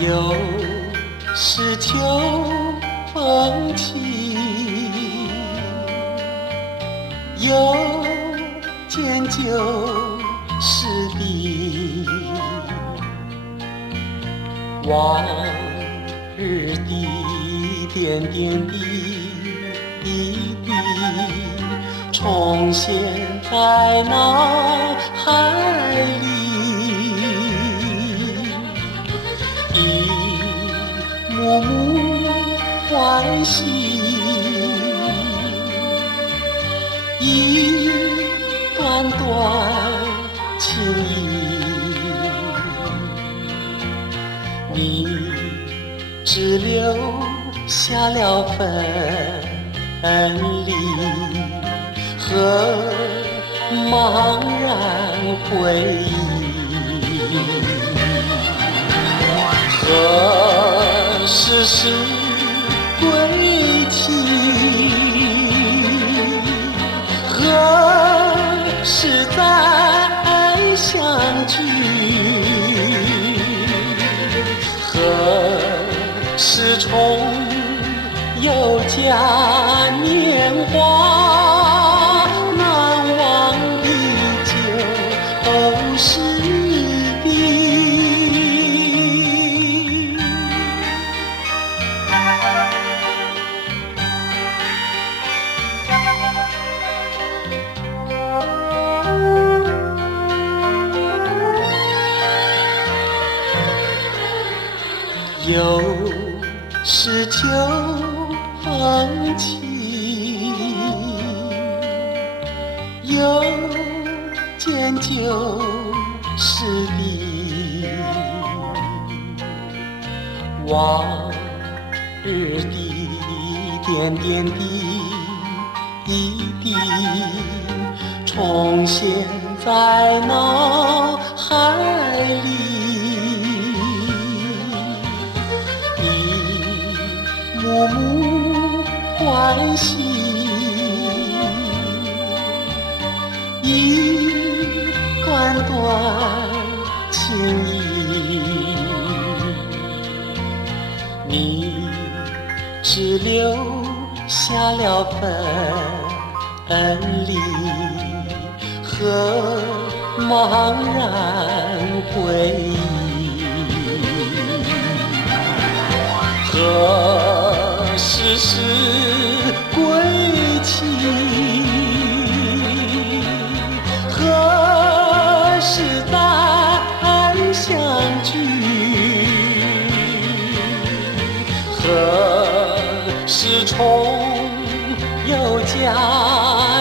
又是秋风起，又见旧时的往日的点点滴滴，重现在脑海里。一幕幕欢喜，一段段情谊，你只留下了分离和茫然回忆。何时是归期？何时再相聚？何时重又佳年华？难忘的旧时的。又是秋风起，又见旧时的往日的点点滴滴，重现在脑海里。一幕幕欢喜，一段段情谊，你只留下了分离和茫然回忆。何时是归期？何时再相聚？何时重又佳